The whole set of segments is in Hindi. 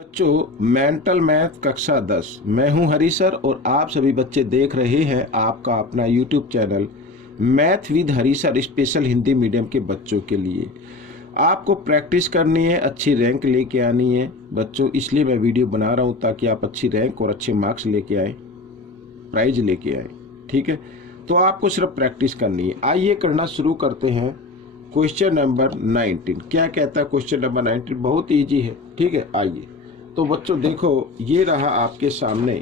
बच्चों, मेंटल मैथ कक्षा 10। मैं हूं हरी सर और आप सभी बच्चे देख रहे हैं आपका अपना YouTube channel math with Hari sir special Hindi medium के बच्चों के लिए। आपको प्रैक्टिस करनी है, अच्छी रैंक लेके आनी है बच्चों, इसलिए मैं वीडियो बना रहा हूं ताकि आप अच्छी रैंक और अच्छे मार्क्स लेके आए, प्राइज लेके आए। ठीक है, तो आपको सिर्फ प्रैक्टिस करनी है। आइए करना शुरू करते हैं। क्वेश्चन नंबर 19 क्या कहता है? क्वेश्चन नंबर 19 बहुत ईजी है। ठीक है, आइए तो बच्चों देखो, ये रहा आपके सामने,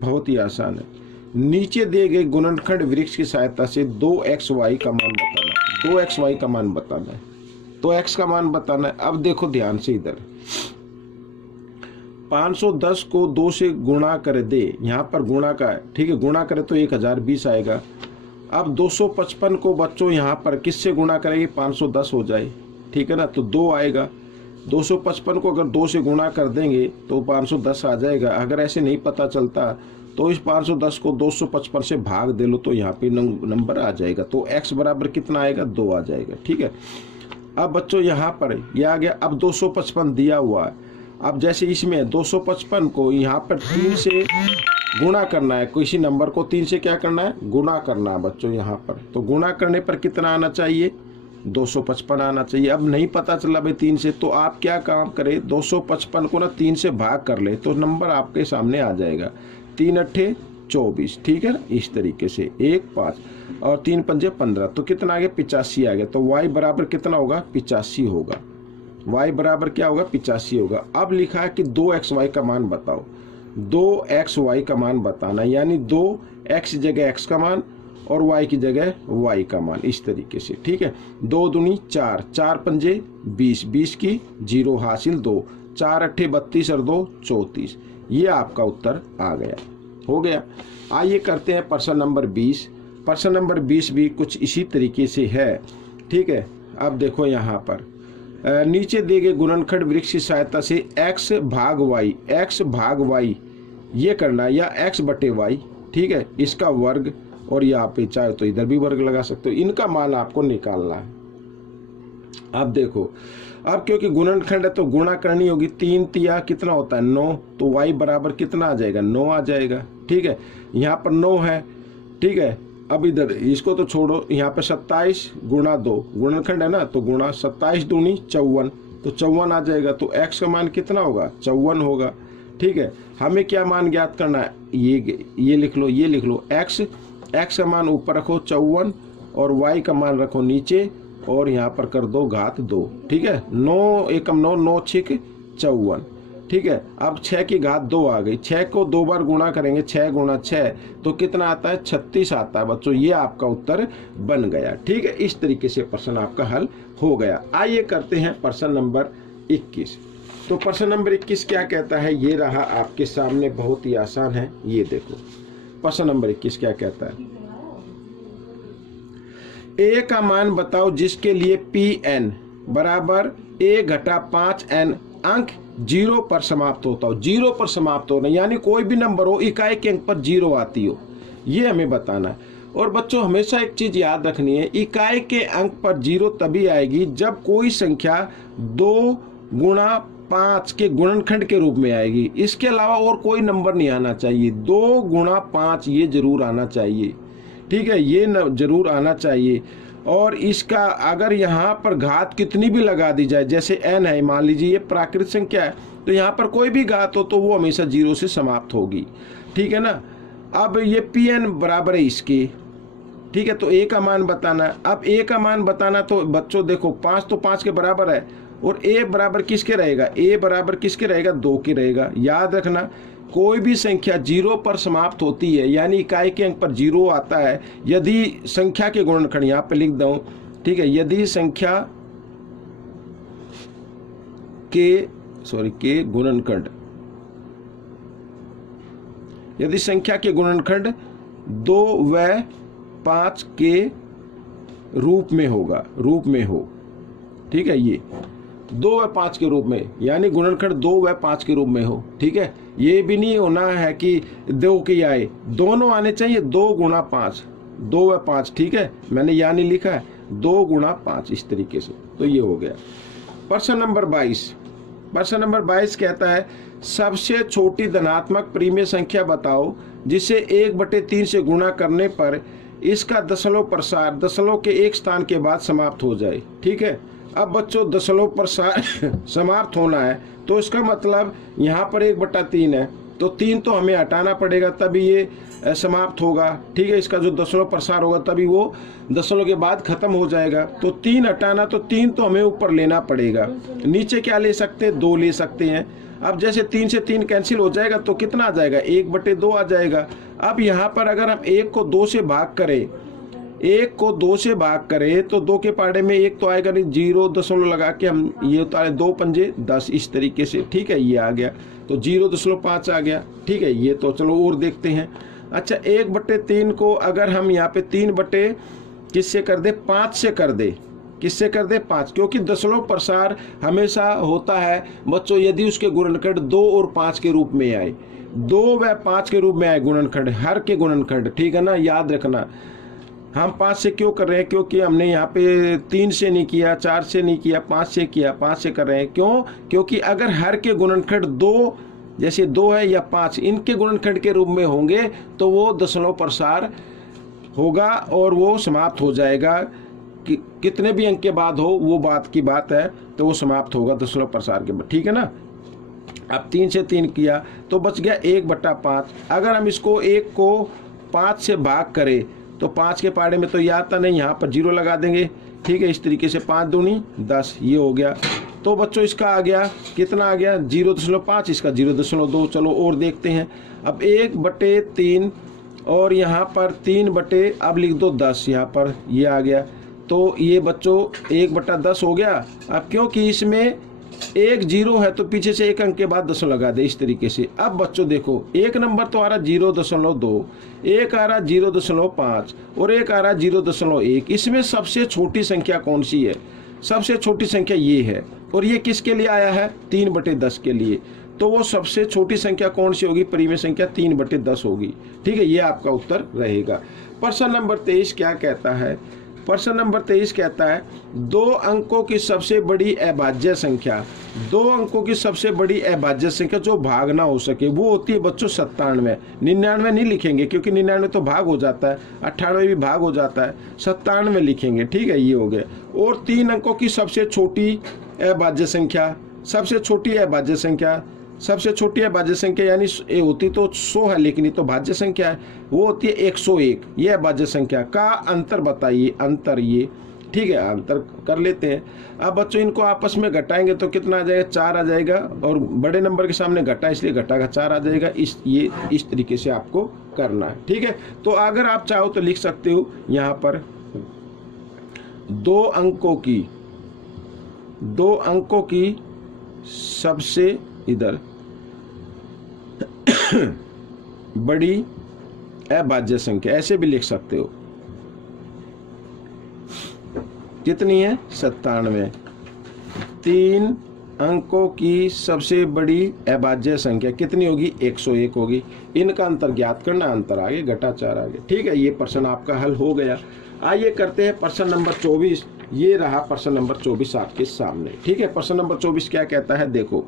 बहुत ही आसान है। नीचे दिए गए गुणनखंड वृक्ष की सहायता से 2xy का मान बताना। 2xy का मान बताना है, तो x का मान बताना है। अब देखो ध्यान से, इधर 510 को 2 से गुणा कर दे, यहाँ पर गुणा का है। ठीक है, गुणा करे तो 1020 आएगा। अब 255 को बच्चों यहाँ पर किससे गुणा करेंगे? 510 हो जाए, ठीक है ना, तो 2 आएगा। 255 को अगर 2 से गुणा कर देंगे तो 510 आ जाएगा। अगर ऐसे नहीं पता चलता तो इस 510 को 255 से भाग दे लो तो यहाँ पे नंबर आ जाएगा। तो x बराबर कितना आएगा? 2 आ जाएगा। ठीक है, अब बच्चों यहाँ पर ये आ गया। अब 255 दिया हुआ है। अब जैसे इसमें 255 को यहाँ पर 3 से गुणा करना है, किसी नंबर को 3 से क्या करना है? गुणा करना है बच्चों यहाँ पर। तो गुणा करने पर कितना आना चाहिए? 255 आना चाहिए। अब नहीं पता चला भाई 3 से, तो आप क्या काम करें? 255 को ना 3 से भाग कर ले तो नंबर आपके सामने आ जाएगा। 3 अट्ठे 24, ठीक है ना, इस तरीके से 1 5 और 3 पंजे 15, तो कितना आ गया? 85 आ गया। तो y बराबर कितना होगा? 85 होगा। y बराबर क्या होगा? 85 होगा। अब लिखा है कि 2xy का मान बताओ। 2xy का मान बताना, यानी 2x जगह x का मान और y की जगह y का मान, इस तरीके से। ठीक है, 2 दूनी 4, 4 पंजे 20, 20 की 0 हासिल 2, 4 अट्ठे 32 और 2 34। ये आपका उत्तर आ गया, हो गया। आइए करते हैं प्रश्न नंबर 20। प्रश्न नंबर 20 भी कुछ इसी तरीके से है। ठीक है, अब देखो यहाँ पर नीचे दिए गए गुणनखंड वृक्ष की सहायता से x भाग y ये करना, या x बटे y, ठीक है, इसका वर्ग, और यहाँ पे चाहे तो इधर भी वर्ग लगा सकते हो। इनका मान आपको निकालना है। अब देखो, अब क्योंकि गुणनखंड है तो गुणा करनी होगी। 3 तिया कितना होता है? 9, तो y बराबर कितना आ जाएगा? 9 आ जाएगा। ठीक है, यहाँ पर 9 है। ठीक है, अब इधर इसको तो छोड़ो, यहाँ पे 27 गुणा 2, गुणनखंड है ना, तो गुणा 27 दूनी 54, तो 54 आ जाएगा। तो x का मान कितना होगा? 54 होगा। ठीक है, हमें क्या मान ज्ञात करना है? ये लिख लो, ये लिख लो। x का मान ऊपर रखो 54 और y का मान रखो नीचे, और यहाँ पर कर दो घात 2। ठीक है, 9 एकम 9, 9 छिक 54। ठीक है, अब 6 की घात 2 आ गई। 6 को 2 बार गुणा करेंगे, 6 गुणा 6, तो कितना आता है? 36 आता है बच्चों। ये आपका उत्तर बन गया। ठीक है, इस तरीके से प्रश्न आपका हल हो गया। आइए करते हैं प्रश्न नंबर 21। तो प्रश्न नंबर 21 क्या कहता है? ये रहा आपके सामने, बहुत ही आसान है। ये देखो प्रश्न नंबर 21 क्या कहता है? a का मान बताओ जिसके लिए Pn बराबर a घटा 5n अंक 0 पर समाप्त होता हो। 0 पर समाप्त होना यानी कोई भी नंबर हो, इकाई के अंक पर 0 आती हो, ये हमें बताना है। और बच्चों हमेशा एक चीज याद रखनी है, इकाई के अंक पर 0 तभी आएगी जब कोई संख्या 2 गुणा 5 के गुणनखंड के रूप में आएगी। इसके अलावा और कोई नंबर नहीं आना चाहिए। 2 गुणा 5 ये जरूर आना चाहिए। ठीक है, ये जरूर आना चाहिए। और इसका अगर यहाँ पर घात कितनी भी लगा दी जाए, जैसे n है, मान लीजिए ये प्राकृत संख्या है, तो यहाँ पर कोई भी घात हो तो वो हमेशा 0 से समाप्त होगी। ठीक है ना। अब ये Pn बराबर है इसके। ठीक है, तो a का मान बताना है। अब a का मान बताना, तो बच्चों देखो 5 तो 5 के बराबर है, और a बराबर किसके रहेगा? a बराबर किसके रहेगा? 2 के रहेगा। याद रखना, कोई भी संख्या 0 पर समाप्त होती है, यानी इकाई के अंक पर 0 आता है यदि संख्या के गुणनखंड, यहाँ पे लिख दूं, ठीक है, यदि संख्या के गुणनखंड, यदि संख्या के गुणनखंड 2 व 5 के रूप में हो। ठीक है, ये 2 व 5 के रूप में, यानी गुणनखंड 2 व 5 के रूप में हो। ठीक है, ये भी नहीं होना है कि 2 की आए, दोनों आने चाहिए। 2 गुणा 5, 2 व 5। ठीक है, मैंने यानी लिखा है 2 गुणा 5, इस तरीके से। तो ये हो गया। प्रश्न नंबर 22, प्रश्न नंबर 22 कहता है सबसे छोटी धनात्मक परिमेय संख्या बताओ जिसे 1/3 से गुणा करने पर इसका दशमलव प्रसार दशमलव के एक स्थान के बाद समाप्त हो जाए। ठीक है, अब बच्चों दशमलव प्रसार समाप्त होना है तो इसका मतलब यहाँ पर 1/3 है, तो 3 तो हमें हटाना पड़ेगा तभी ये समाप्त होगा। ठीक है, इसका जो दशमलव प्रसार होगा तभी वो दशमलव के बाद खत्म हो जाएगा। तो 3 हटाना, तो 3 तो हमें ऊपर लेना पड़ेगा। नीचे क्या ले सकते हैं, 2 ले सकते हैं। अब जैसे 3 से 3 कैंसिल हो जाएगा तो कितना आ जाएगा, 1/2 आ जाएगा। अब यहाँ पर अगर हम 1 को 2 से भाग करें, 1 को 2 से भाग करें तो 2 के पाड़े में 1 तो आएगा नहीं, 0 दशमलव लगा के हम ये उतारे 2 पंजे 10 इस तरीके से। ठीक है, ये आ गया तो 0.5 आ गया। ठीक है, ये तो चलो और देखते हैं। अच्छा, 1/3 को अगर हम यहाँ पे 3 बटे किससे कर दे, 5 से कर दे। किससे कर दे, 5, क्योंकि दशमलव प्रसार हमेशा होता है बच्चों यदि उसके गुणनखंड 2 और 5 के रूप में आए, 2 व 5 के रूप में आए गुणनखंड, हर के गुणनखंड। ठीक है ना, याद रखना। हम 5 से क्यों कर रहे हैं, क्योंकि हमने यहाँ पे 3 से नहीं किया, 4 से नहीं किया, 5 से किया, 5 से कर रहे हैं। क्यों, क्योंकि अगर हर के गुणनखंड 2 जैसे 2 है या 5 इनके गुणनखंड के रूप में होंगे तो वो दशमलव प्रसार होगा और वो समाप्त हो जाएगा। कितने भी अंक के बाद हो वो बात की बात है, तो वो समाप्त होगा दशमलव प्रसार के बाद। ठीक है ना। अब 3 से 3 किया तो बच गया 1/5। अगर हम इसको 1 को 5 से भाग करें तो 5 के पाड़े में तो ये आता नहीं, यहाँ पर 0 लगा देंगे। ठीक है, इस तरीके से 5 दूनी 10, ये हो गया। तो बच्चों इसका आ गया, कितना आ गया, 0.5, इसका 0.2। चलो और देखते हैं। अब 1/3 और यहाँ पर 3 अब लिख दो 10, यहाँ पर ये आ गया। तो ये बच्चों 1/10 हो गया। अब क्योंकि इसमें 1 0 है तो पीछे से 1 अंक के बाद 10 लगा दे इस तरीके से। अब बच्चों देखो, 1 नंबर तो आ रहा 0.2, 1 आ रहा 0.5 और 1 आ रहा 0.1। इसमें सबसे छोटी संख्या कौन सी है, सबसे छोटी संख्या ये है। और ये किसके लिए आया है, 3/10 के लिए। तो वो सबसे छोटी संख्या कौन सी होगी, परिमेय संख्या 3/10 होगी। ठीक है, ये आपका उत्तर रहेगा। प्रश्न नंबर 23 क्या कहता है, प्रश्न नंबर 23 कहता है 2 अंकों की सबसे बड़ी अभाज्य संख्या, 2 अंकों की सबसे बड़ी अभाज्य संख्या जो भाग ना हो सके वो होती है बच्चों 97। 99 नहीं लिखेंगे क्योंकि 99 तो भाग हो जाता है, 98 भी भाग हो जाता है, 97 लिखेंगे। ठीक है, ये हो गया। और 3 अंकों की सबसे छोटी अभाज्य संख्या, सबसे छोटी अभाज्य संख्या, सबसे छोटी अभाज्य संख्या यानी ये होती तो 100 है लेकिन ये तो भाज्य संख्या है, वो होती है 101। ये अभाज्य संख्या का अंतर बताइए, अंतर ये। ठीक है, अंतर कर लेते हैं। अब बच्चों इनको आपस में घटाएंगे तो कितना आ जाएगा, 4 आ जाएगा। और बड़े नंबर के सामने घटा इसलिए घटा का 4 आ जाएगा। इस तरीके से आपको करना है। ठीक है, तो अगर आप चाहो तो लिख सकते हो यहाँ पर 2 अंकों की सबसे इधर बड़ी अभाज्य संख्या, ऐसे भी लिख सकते हो। कितनी है, 97। 3 अंकों की सबसे बड़ी अभाज्य संख्या कितनी होगी, 101 होगी। इनका अंतर ज्ञात करना, अंतर आगे घटा 4 आगे। ठीक है, ये प्रश्न आपका हल हो गया। आइए करते हैं प्रश्न नंबर 24। ये रहा प्रश्न नंबर 24 आपके सामने। ठीक है, प्रश्न नंबर 24 क्या कहता है, देखो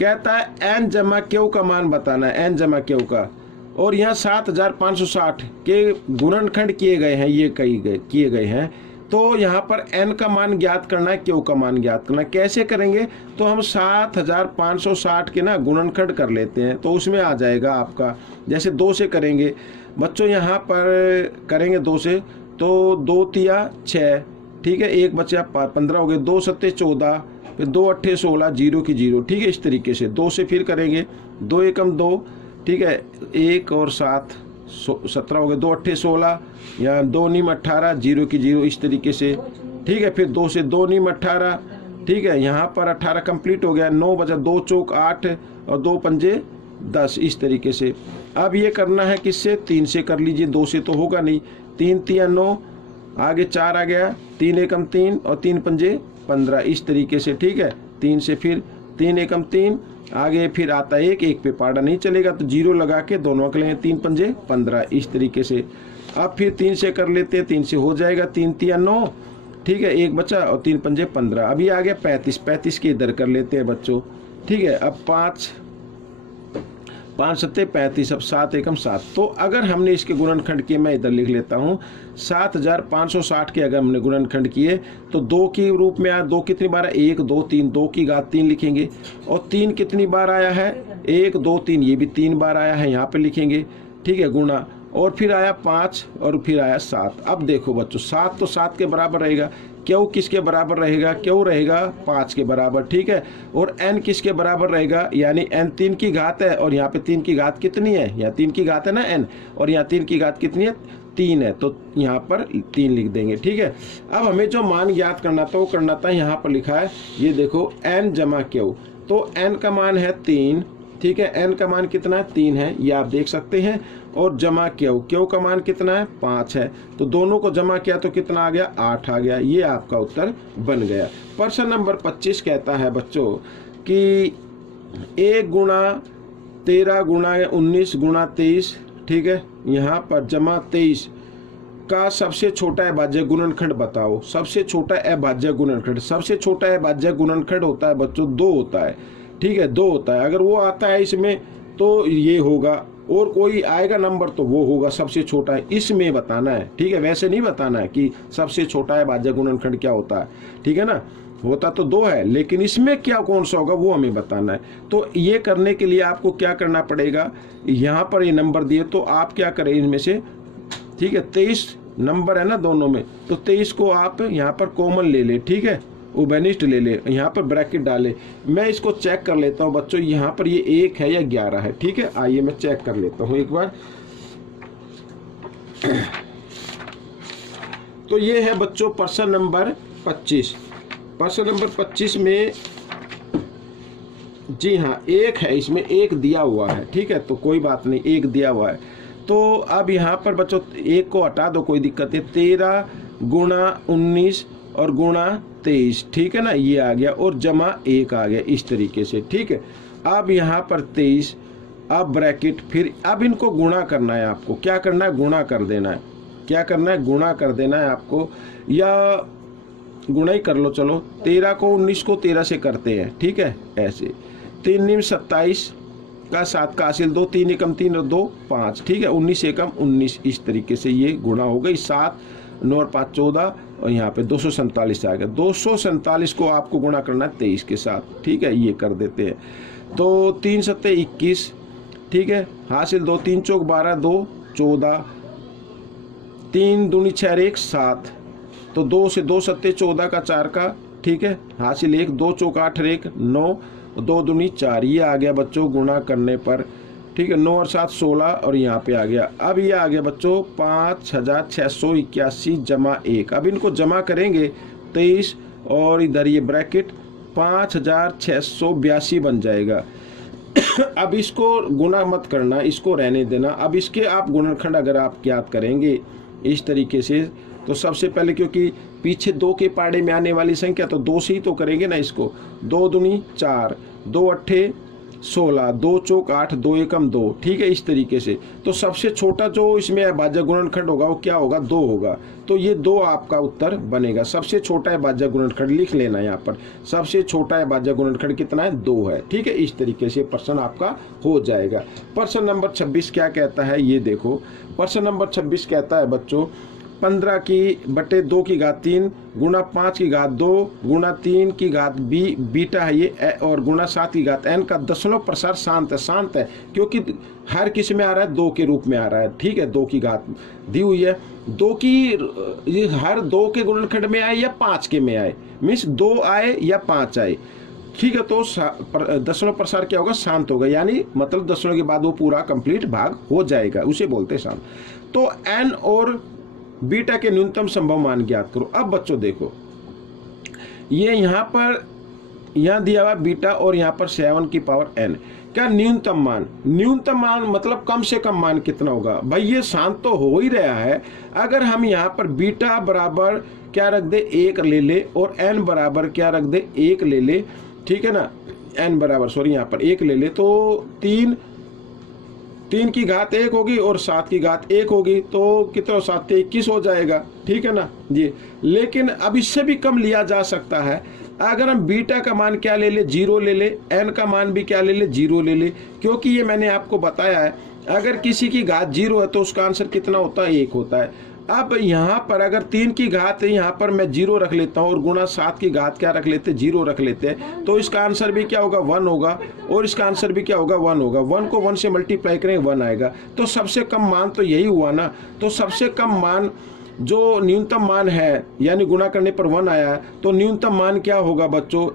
कहता है n जमा क्यू का मान बताना है, n जमा क्यू का। और यहाँ 7560 के गुणनखंड किए गए हैं, ये किए गए हैं। तो यहाँ पर n का मान ज्ञात करना है, क्यू का मान ज्ञात करना है। कैसे करेंगे, तो हम 7560 के ना गुणनखंड कर लेते हैं तो उसमें आ जाएगा आपका। जैसे 2 से करेंगे बच्चों, यहाँ पर करेंगे 2 से तो 2 तिया 6। ठीक है, 1 बचा 15 हो गए, 2 सत्ते 14, फिर 2 अट्ठे 16, 0 की 0। ठीक है, इस तरीके से 2 से फिर करेंगे, 2 एकम 2। ठीक है, 1 और 7 17 हो गए, 2 अट्ठे 16 या 2 नीम 18, 0 की 0, इस तरीके से। ठीक है, फिर 2 से 2 नीम 18। ठीक है, यहाँ पर 18 कंप्लीट हो गया, 9 बचा, 2 चौक 8 और 2 पंजे 10, इस तरीके से। अब ये करना है किससे, 3 से कर लीजिए, 2 से तो होगा नहीं। 3 तिया 9, आगे 4 आ गया, 3 एकम 3 और 3 पंजे 15, इस तरीके से। ठीक है, 3 से फिर 3 एकम 3, आगे फिर आता है 1 पे पाड़ा नहीं चलेगा तो 0 लगा के दोनों अंक लेंगे, 3 पंजे 15, इस तरीके से। अब फिर 3 से कर लेते हैं, 3 से हो जाएगा, 3 तिया 9, ठीक है, एक बचा और 3 पंजे 15। अभी आ गया 35, 35 के इधर कर लेते हैं बच्चों। ठीक है, अब 5 सत्ते 35, अब 7 एकम 7। तो अगर हमने इसके गुणनखंड किए, मैं इधर लिख लेता हूँ, 7560 के अगर हमने गुणनखंड किए तो 2 के रूप में आया। 2 कितनी बार है? 1 2 3, 2 की घात 3 लिखेंगे। और 3 कितनी बार आया है? 1 2 3, ये भी 3 बार आया है, यहाँ पे लिखेंगे। ठीक है, गुणा, और फिर आया 5 और फिर आया 7। अब देखो बच्चों, 7 तो 7 के बराबर रहेगा, क्यों किसके बराबर रहेगा? क्यों रहेगा 5 के बराबर। ठीक है, और n किसके बराबर रहेगा? यानी n 3 की घात है, और यहाँ पे 3 की घात कितनी है? यहाँ 3 की घात है ना n, और यहाँ 3 की घात कितनी है? 3 है, तो यहाँ पर 3 लिख देंगे। ठीक है, अब हमें जो मान ज्ञात करना था वो करना था, यहाँ पर लिखा है, ये देखो n जमा क्यू। तो n का मान है 3। ठीक है, n का मान कितना है? 3 है, ये आप देख सकते हैं। और जमा क्यू का मान कितना है? 5 है। तो दोनों को जमा किया तो कितना आ गया? 8 आ गया। ये आपका उत्तर बन गया। प्रश्न नंबर 25 कहता है बच्चों कि 1 गुणा 13 गुणा 19 गुणा 23, ठीक है, यहाँ पर जमा 23 का सबसे छोटा अभाज्य गुणनखंड बताओ। सबसे छोटा अभाज्य गुणनखंड, सबसे छोटा अभाज्य गुणनखंड होता है बच्चों 2 होता है। ठीक है, 2 होता है। अगर वो आता है इसमें तो ये होगा, और कोई आएगा नंबर तो वो होगा सबसे छोटा है, इसमें बताना है। ठीक है, वैसे नहीं बताना है कि सबसे छोटा अभाज्य गुणनखंड क्या होता है। ठीक है ना, होता तो 2 है, लेकिन इसमें क्या कौन सा होगा वो हमें बताना है। तो ये करने के लिए आपको क्या करना पड़ेगा, यहाँ पर ये नंबर दिए तो आप क्या करें इनमें से, ठीक है, 23 नंबर है ना दोनों में, तो 23 को आप यहाँ पर कॉमन ले ले। ठीक है, उभयनिष्ठ ले ले, यहाँ पर ब्रैकेट डाले। मैं इसको चेक कर लेता हूँ बच्चों, यहाँ पर ये 1 है या 11 है। ठीक है, आइए मैं चेक कर लेता हूँ एक बार। तो ये है बच्चों प्रश्न नंबर 25। प्रश्न नंबर 25 में जी हाँ 1 है, इसमें 1 दिया हुआ है। ठीक है, तो कोई बात नहीं, 1 दिया हुआ है। तो अब यहाँ पर बच्चों 1 को हटा दो, कोई दिक्कत नहीं। 13 गुणा 19 और गुणा 23, ठीक है ना, ये आ गया, और जमा 1 आ गया इस तरीके से। ठीक है, अब यहाँ पर 23, अब ब्रैकेट, फिर अब इनको गुणा करना है आपको। क्या करना है? गुणा कर देना है। क्या करना है? गुणा कर देना है आपको, या गुणा ही कर लो। चलो 13 को 19 को 13 से करते हैं। ठीक है, ऐसे 3 निम 27 का 7 का हासिल 2, 3 एकम 3 और 2 5। ठीक है, 19 एकम 19, इस तरीके से ये गुणा हो गई। 7 9 और 5 14, और यहाँ पे 247 आ गया। 247 को आपको गुणा करना है 23 के साथ। ठीक है, ये कर देते हैं। तो 3 सत्ते 21, ठीक है, हासिल 2, 3 चौक 12, 2 14, 3 दूनी 6 1 7, तो 2 से 2 सत्ते 14 का 4 का, ठीक है, हासिल 1, 2 चौक 8 1 9, 2 दूनी 4, ये आ गया बच्चों गुणा करने पर। ठीक है, 9 और 7 16, और यहाँ पे आ गया। अब ये आ गया बच्चों 5681 जमा 1। अब इनको जमा करेंगे 23, और इधर ये ब्रैकेट 5682 बन जाएगा। अब इसको गुणा मत करना, इसको रहने देना। अब इसके आप गुणनखंड अगर आप ज्ञात करेंगे इस तरीके से, तो सबसे पहले क्योंकि पीछे 2 के पाड़े में आने वाली संख्या, तो 2 से ही तो करेंगे ना इसको। 2 दूनी 4, 2 अट्ठे 16, 2 चौक 8, 2 एकम 2। ठीक है, इस तरीके से। तो सबसे छोटा जो इसमें अभाज्य गुणनखंड होगा वो क्या होगा? 2 होगा। तो ये 2 आपका उत्तर बनेगा। सबसे छोटा अभाज्य गुणनखंड लिख लेना यहाँ पर, सबसे छोटा अभाज्य गुणनखंड कितना है? 2 है। ठीक है, इस तरीके से प्रश्न आपका हो जाएगा। प्रश्न नंबर 26 क्या कहता है ये देखो। प्रश्न नंबर 26 कहता है बच्चों 15 की बटे 2 की घात 3 गुणा 5 की घात 2 गुणा 3 की घात बीटा है ये, और गुणा 7 की घात n का दशमलव प्रसार शांत है। शांत है क्योंकि हर किस में आ रहा है? 2 के रूप में आ रहा है। ठीक है, 2 की घात दी हुई है। 2 की ये हर 2 के गुणनखंड में आए या 5 के में आए, मीन्स 2 आए या 5 आए। ठीक है, तो दशमलव प्रसार क्या होगा? शांत होगा, यानी मतलब दशमलव के बाद वो पूरा कंप्लीट भाग हो जाएगा, उसे बोलते हैं शांत। तो n और बीटा के न्यूनतम संभव मान ज्ञात करो। अब बच्चों देखो, ये यहाँ पर यहाँ दिया हुआ बीटा, और यहाँ पर 7 की पावर n का न्यूनतम मान। न्यूनतम मान मतलब कम से कम मान कितना होगा? भाई ये शांत तो हो ही रहा है। अगर हम यहाँ पर बीटा बराबर क्या रख दे? 1 ले ले, और n बराबर क्या रख दे? 1 ले ले। ठीक है ना, n बराबर सॉरी यहाँ पर 1 ले ले, तो 3 3 की घात 1 होगी और 7 की घात 1 होगी, तो कितना 7 21 हो जाएगा, ठीक है ना जी। लेकिन अब इससे भी कम लिया जा सकता है। अगर हम बीटा का मान क्या ले ले, 0 ले ले, एन का मान भी क्या ले ले, 0 ले ले, क्योंकि ये मैंने आपको बताया है अगर किसी की घात 0 है तो उसका आंसर कितना होता है, 1 होता है। अब यहाँ पर अगर 3 की घात है, यहाँ पर मैं 0 रख लेता हूँ और गुणा 7 की घात क्या रख लेते, 0 रख लेते हैं, तो इसका आंसर भी क्या होगा, 1 होगा, और इसका आंसर भी क्या होगा, 1 होगा। 1 को 1 से मल्टीप्लाई करें 1 आएगा। तो सबसे कम मान तो यही हुआ ना। तो सबसे कम मान जो न्यूनतम मान है, यानी गुणा करने पर 1 आया, तो न्यूनतम मान क्या होगा बच्चों,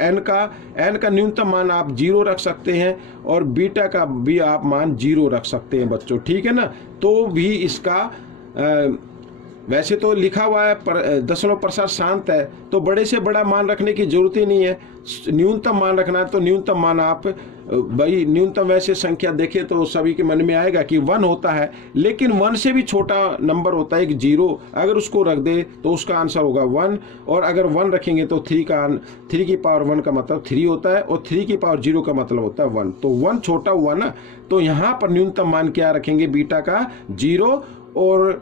एन का न्यूनतम मान आप 0 रख सकते हैं और बीटा का भी आप मान 0 रख सकते हैं बच्चों, ठीक है ना। तो भी इसका वैसे तो लिखा हुआ है दशमलव प्रसार शांत है, तो बड़े से बड़ा मान रखने की जरूरत ही नहीं है। न्यूनतम मान रखना है तो न्यूनतम मान आप भाई न्यूनतम वैसे संख्या देखें तो सभी के मन में आएगा कि 1 होता है, लेकिन 1 से भी छोटा नंबर होता है एक 0, अगर उसको रख दे तो उसका आंसर होगा 1, और अगर 1 रखेंगे तो 3 की पावर 1 का मतलब 3 होता है, और 3 की पावर 0 का मतलब होता है 1। तो 1 छोटा हुआ ना, तो यहाँ पर न्यूनतम मान क्या रखेंगे, बीटा का 0, और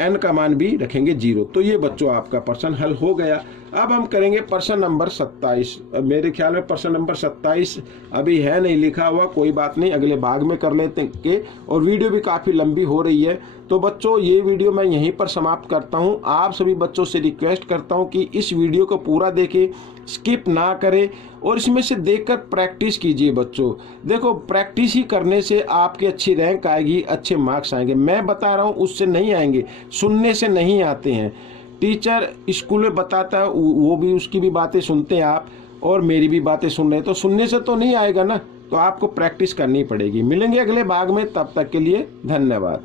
एन का मान भी रखेंगे 0। तो ये बच्चों आपका प्रश्न हल हो गया। अब हम करेंगे प्रश्न नंबर 27। मेरे ख्याल में प्रश्न नंबर 27 अभी है नहीं लिखा हुआ, कोई बात नहीं, अगले भाग में कर लेते हैं, और वीडियो भी काफ़ी लंबी हो रही है। तो बच्चों ये वीडियो मैं यहीं पर समाप्त करता हूँ। आप सभी बच्चों से रिक्वेस्ट करता हूँ कि इस वीडियो को पूरा देखें, स्किप ना करें, और इसमें से देखकर प्रैक्टिस कीजिए बच्चों। देखो प्रैक्टिस ही करने से आपकी अच्छी रैंक आएगी, अच्छे मार्क्स आएंगे। मैं बता रहा हूँ उससे नहीं आएंगे, सुनने से नहीं आते हैं। टीचर स्कूल में बताता है, वो भी उसकी भी बातें सुनते हैं आप, और मेरी भी बातें सुन रहे हैं, तो सुनने से तो नहीं आएगा ना, तो आपको प्रैक्टिस करनी पड़ेगी। मिलेंगे अगले भाग में, तब तक के लिए धन्यवाद।